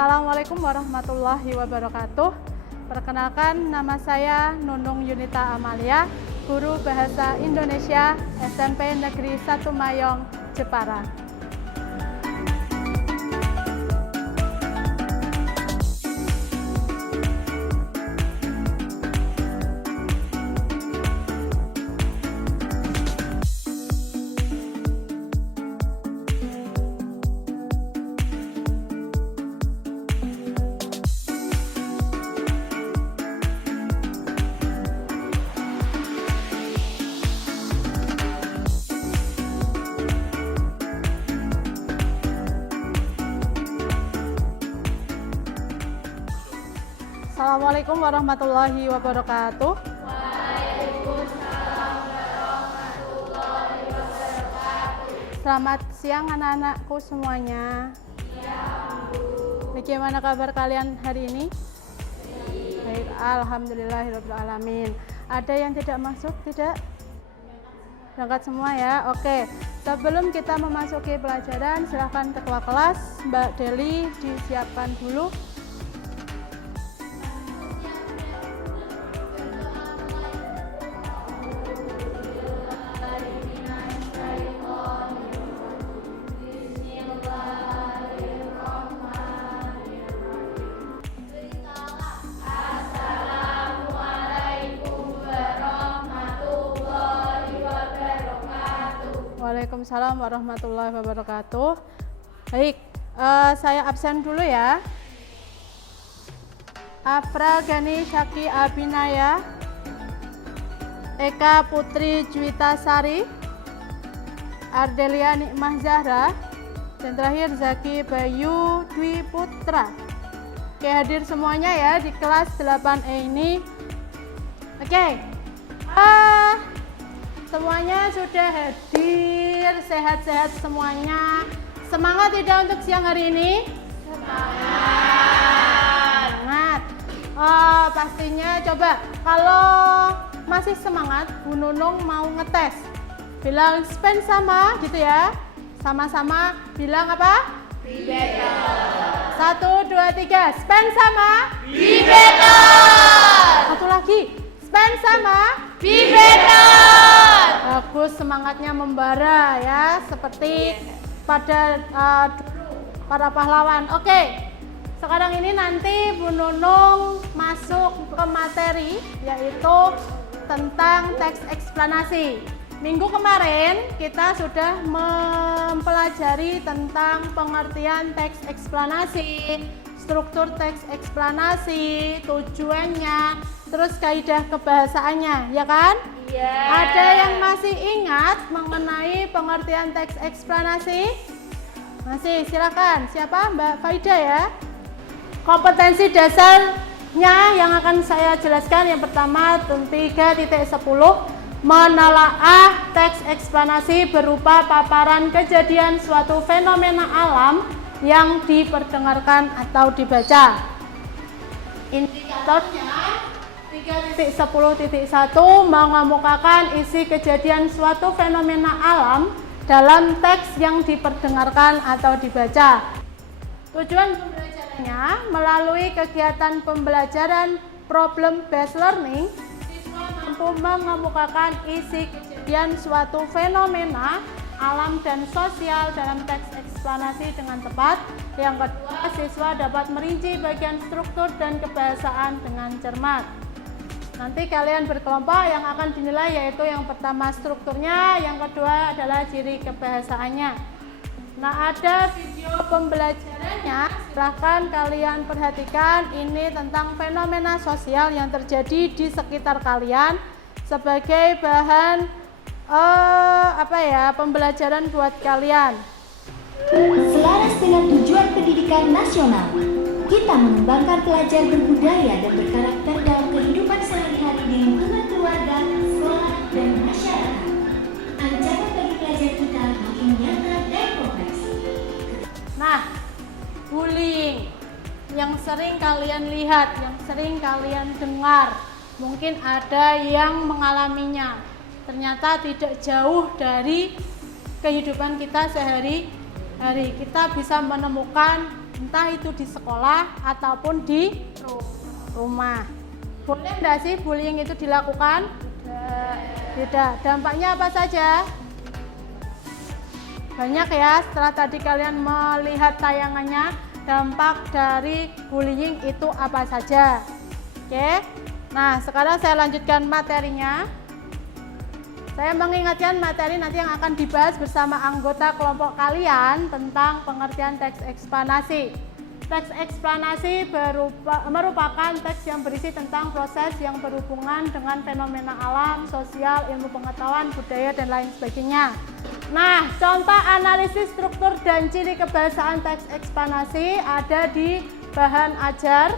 Assalamualaikum warahmatullahi wabarakatuh. Perkenalkan, nama saya Nunung Yunita Amalia, Guru Bahasa Indonesia SMP Negeri 1 Mayong, Jepara. Assalamualaikum warahmatullahi wabarakatuh. Waalaikumsalam warahmatullahi wabarakatuh. Selamat siang anak-anakku semuanya. Siang, Bu. Bagaimana kabar kalian hari ini? Baik, alhamdulillahirobbilalamin. Ada yang tidak masuk? Tidak? Berangkat semua ya? Oke. Sebelum kita memasuki pelajaran, silahkan ketua kelas Mbak Deli disiapkan dulu. Waalaikumsalam warahmatullahi wabarakatuh. Baik, saya absen dulu ya. Afra Gani Syaki Abinaya, Eka Putri Juwita Sari, Ardelia Nikmah Zahra, dan terakhir Zaki Bayu Dwi Putra. Oke, hadir semuanya ya di kelas 8E ini. Oke. Semuanya sudah hadir, sehat-sehat semuanya. Semangat tidak untuk siang hari ini? Semangat. Pastinya coba kalau masih semangat, Bu Nunung mau ngetes. Bilang spend sama gitu ya. Sama-sama bilang apa? Be better. 1, 2, 3. Spend sama? Be better. Satu lagi. Spend sama? Be better. Bagus, semangatnya membara ya, seperti pada para pahlawan. Oke, sekarang ini nanti Bu Nunung masuk ke materi, yaitu tentang teks eksplanasi. Minggu kemarin kita sudah mempelajari tentang pengertian teks eksplanasi, struktur teks eksplanasi, tujuannya, terus kaidah kebahasaannya, ya kan? Iya. Ada yang masih ingat mengenai pengertian teks eksplanasi? Masih, silakan. Siapa? Mbak Faida ya. Kompetensi dasarnya yang akan saya jelaskan yang pertama 3.10, menelaah teks eksplanasi berupa paparan kejadian suatu fenomena alam yang diperdengarkan atau dibaca. Indikatornya 3.10.1 mengemukakan isi kejadian suatu fenomena alam dalam teks yang diperdengarkan atau dibaca. Tujuan pembelajarannya melalui kegiatan pembelajaran problem based learning, siswa mampu mengemukakan isi kejadian suatu fenomena alam dan sosial dalam teks eksplanasi dengan tepat. Yang kedua, siswa dapat merinci bagian struktur dan kebahasaan dengan cermat. Nanti kalian berkelompok, yang akan dinilai yaitu yang pertama strukturnya, yang kedua adalah ciri kebahasaannya. Nah, ada video pembelajarannya, silahkan kalian perhatikan. Ini tentang fenomena sosial yang terjadi di sekitar kalian sebagai bahan pembelajaran buat kalian. Selaras dengan tujuan pendidikan nasional, kita mengembangkan pelajar berbudaya dan berkarakter dalam kehidupan sehari-hari di lingkungan keluarga, sekolah, dan masyarakat. Ancaman bagi pelajar kita makin nyata dan kompleks. Nah, bullying yang sering kalian lihat, yang sering kalian dengar, mungkin ada yang mengalaminya. Ternyata tidak jauh dari kehidupan kita sehari-hari. Kita bisa menemukan entah itu di sekolah ataupun di rumah. Boleh enggak sih bullying itu dilakukan? Tidak. Dampaknya apa saja? Banyak ya, setelah tadi kalian melihat tayangannya, dampak dari bullying itu apa saja. Oke. Nah, sekarang saya lanjutkan materinya. Saya mengingatkan materi nanti yang akan dibahas bersama anggota kelompok kalian tentang pengertian teks eksplanasi. Teks eksplanasi merupakan teks yang berisi tentang proses yang berhubungan dengan fenomena alam, sosial, ilmu pengetahuan, budaya, dan lain sebagainya. Nah, contoh analisis struktur dan ciri kebahasaan teks eksplanasi ada di bahan ajar.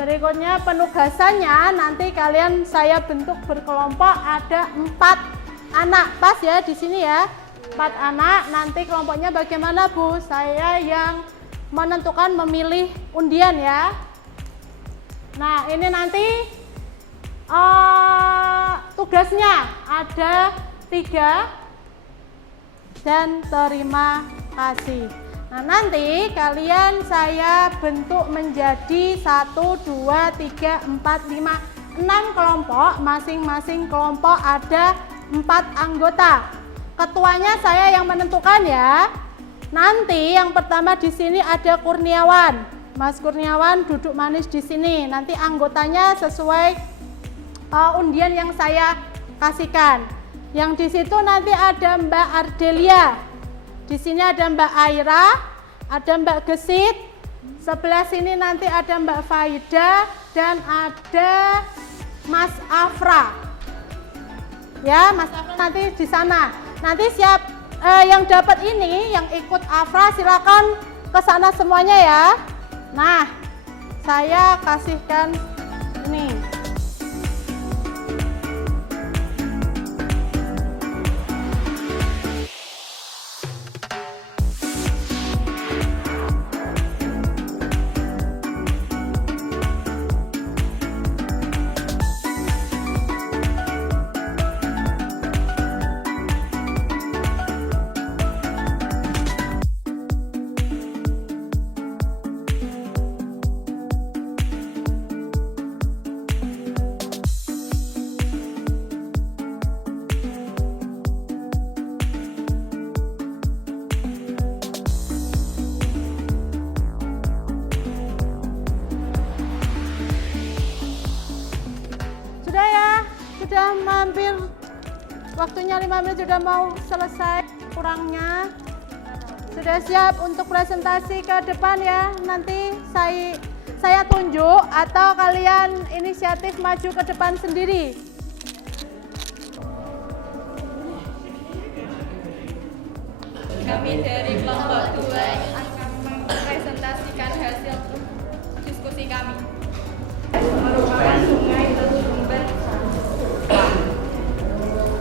Berikutnya penugasannya nanti kalian saya bentuk berkelompok ada 4 anak. Pas ya di sini ya. 4 anak, nanti kelompoknya bagaimana Bu? Saya yang menentukan memilih undian ya. Nah, ini nanti tugasnya ada 3 dan terima kasih. Nah, nanti kalian saya bentuk menjadi 1, 2, 3, 4, 5, 6 kelompok. Masing-masing kelompok ada 4 anggota. Ketuanya saya yang menentukan ya. Nanti yang pertama di sini ada Kurniawan. Mas Kurniawan duduk manis di sini. Nanti anggotanya sesuai undian yang saya kasihkan. Yang di situ nanti ada Mbak Ardelia. Di sini ada Mbak Aira, ada Mbak Gesit. Sebelah sini nanti ada Mbak Faida dan ada Mas Afra. Ya, Mas Afra nanti di sana. Nanti siap yang dapat ini, yang ikut Afra silakan ke sana semuanya ya. Nah, saya kasihkan ini. Sudah mampir, waktunya 5 menit sudah mau selesai kurangnya. Sudah siap untuk presentasi ke depan ya. Nanti saya tunjuk atau kalian inisiatif maju ke depan sendiri. Kami dari kelompok 2 akan mempresentasikan hasil diskusi kami. Merupakan sungai bersumber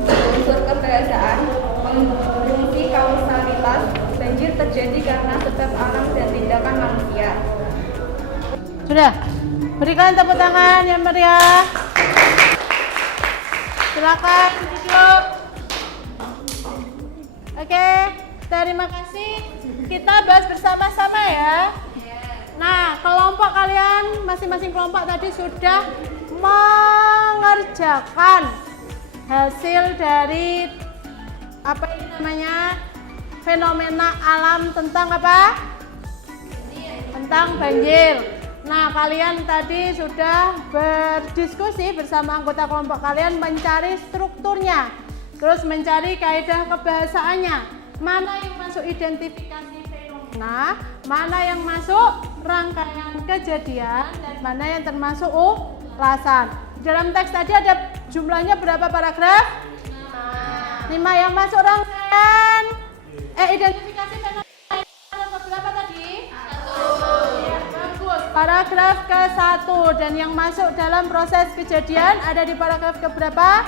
unsur kebahasaan, mengfungsi kausalitas. Banjir terjadi karena sebab alam dan tindakan manusia. Sudah, berikan tepuk tangan yang meriah. Silakan duduk. Oke, terima kasih. Kita bahas bersama-sama ya. Nah, kelompok kalian, masing-masing kelompok tadi sudah mengerjakan hasil dari apa ini namanya, fenomena alam tentang apa? Tentang banjir. Nah, kalian tadi sudah berdiskusi bersama anggota kelompok kalian mencari strukturnya, terus mencari kaidah kebahasaannya, mana yang masuk identifikasi fenomena, mana yang masuk rangkaian kejadian, dan mana yang termasuk ulasan. Dalam teks tadi ada jumlahnya berapa paragraf? 5. Yang masuk rangkaian identifikasi fenomena berapa tadi? 1. Ya, bagus. Paragraf ke-1, dan yang masuk dalam proses kejadian ada di paragraf ke berapa?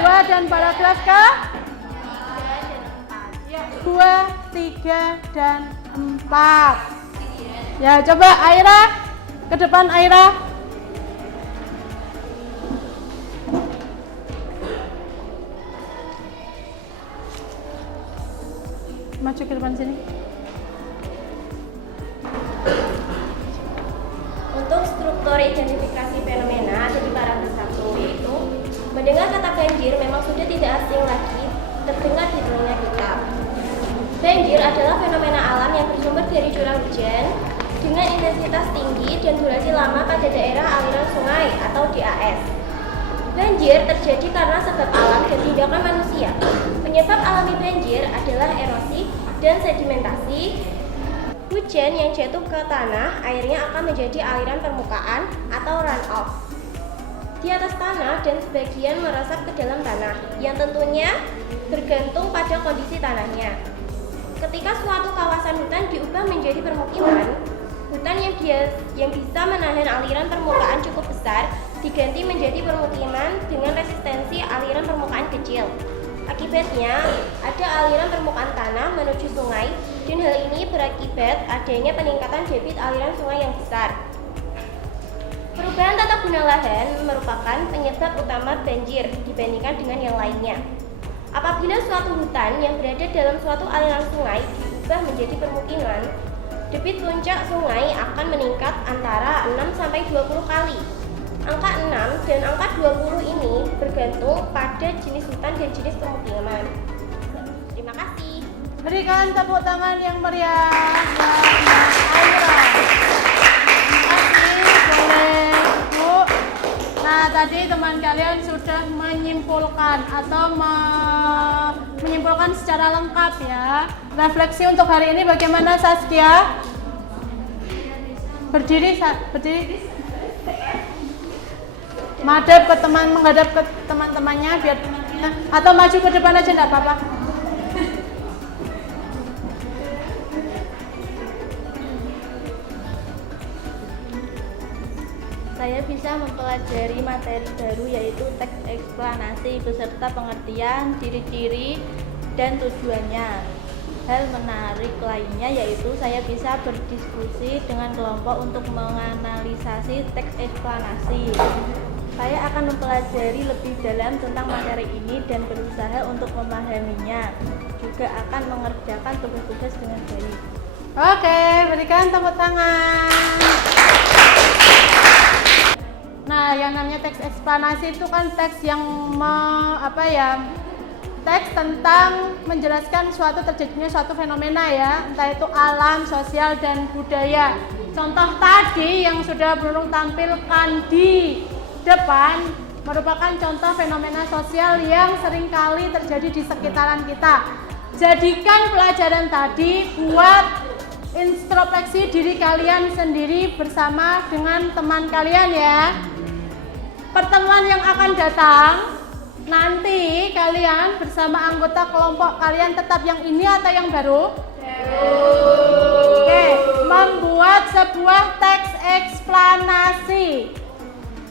2 dan paragraf ke 2, 3 dan 4. Ya, coba Aira ke depan. Aira, maju ke depan sini. Untuk struktur identifikasi fenomena ada di paragraf 1, yaitu mendengar kata banjir memang sudah tidak asing lagi terdengar di telinga kita. Banjir adalah fenomena alam yang bersumber dari curah hujan dengan intensitas tinggi dan durasi lama pada daerah aliran sungai atau DAS. Banjir terjadi karena sebab alam dan tindakan manusia. Penyebab alami banjir adalah erosi dan sedimentasi. Hujan yang jatuh ke tanah, airnya akan menjadi aliran permukaan atau runoff di atas tanah dan sebagian meresap ke dalam tanah, yang tentunya bergantung pada kondisi tanahnya. Ketika suatu kawasan hutan diubah menjadi permukiman, hutan yang bisa menahan aliran permukaan cukup besar diganti menjadi permukiman dengan resistensi aliran permukaan kecil. Akibatnya, ada aliran permukaan tanah menuju sungai, dan hal ini berakibat adanya peningkatan debit aliran sungai yang besar. Perubahan tata guna lahan merupakan penyebab utama banjir dibandingkan dengan yang lainnya. Apabila suatu hutan yang berada dalam suatu aliran sungai diubah menjadi permukiman, debit puncak sungai akan meningkat antara 6-20 kali. Angka 6 dan angka 20 ini bergantung pada jenis hutan dan jenis permukiman. Terima kasih. Berikan tepuk tangan yang meriah buat Mbak Aira. Terima kasih, boleh Bu. Nah, tadi teman kalian sudah menyimpulkan atau menyimpulkan secara lengkap ya. Refleksi untuk hari ini bagaimana, Saskia? Berdiri. Menghadap ke teman-temannya biar atau maju ke depan aja enggak apa-apa. Saya bisa mempelajari materi baru yaitu teks eksplanasi beserta pengertian, ciri-ciri, dan tujuannya. Hal menarik lainnya yaitu saya bisa berdiskusi dengan kelompok untuk menganalisasi teks eksplanasi. Saya akan mempelajari lebih dalam tentang materi ini dan berusaha untuk memahaminya. Juga akan mengerjakan tugas-tugas dengan baik. Oke, berikan tepuk tangan. Nah, yang namanya teks eksplanasi itu kan teks yang teks tentang menjelaskan terjadinya suatu fenomena ya, entah itu alam, sosial, dan budaya. Contoh tadi yang sudah Brunung tampilkan di depan merupakan contoh fenomena sosial yang seringkali terjadi di sekitaran kita. Jadikan pelajaran tadi buat introspeksi diri kalian sendiri bersama dengan teman kalian ya. Pertemuan yang akan datang nanti kalian bersama anggota kelompok kalian tetap yang ini atau yang baru? Oke, membuat sebuah teks eksplanasi.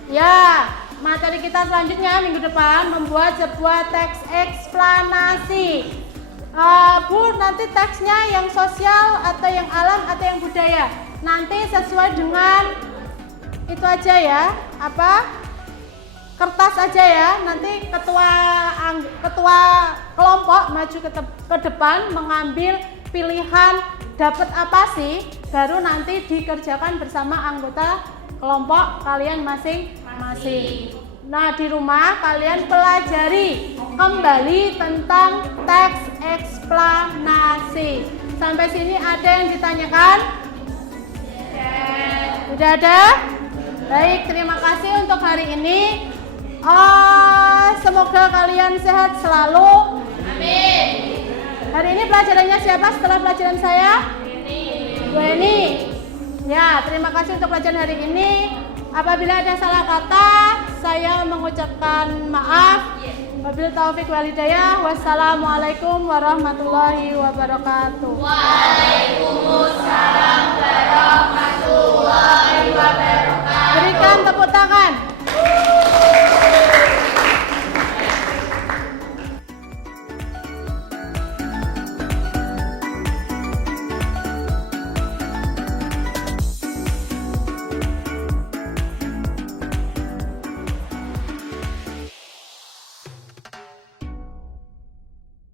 Ya, materi kita selanjutnya minggu depan membuat sebuah teks eksplanasi. Bu, nanti teksnya yang sosial atau yang alam atau yang budaya? Nanti sesuai dengan itu aja ya, kertas aja ya. Nanti ketua kelompok maju ke depan mengambil pilihan dapat apa sih, baru nanti dikerjakan bersama anggota kelompok kalian masing-masing. Nah, di rumah kalian pelajari kembali tentang teks eksplanasi. Sampai sini ada yang ditanyakan? Sudah ada? Baik, terima kasih untuk hari ini. Semoga kalian sehat selalu. Amin. Hari ini pelajarannya siapa setelah pelajaran saya? Bu Eni. Ya, terima kasih untuk pelajaran hari ini. Apabila ada salah kata, saya mengucapkan maaf. Wabillahi taufiq wal hidayah. Wassalamualaikum warahmatullahi wabarakatuh. Waalaikumsalam warahmatullahi wabarakatuh. Berikan tepuk tangan.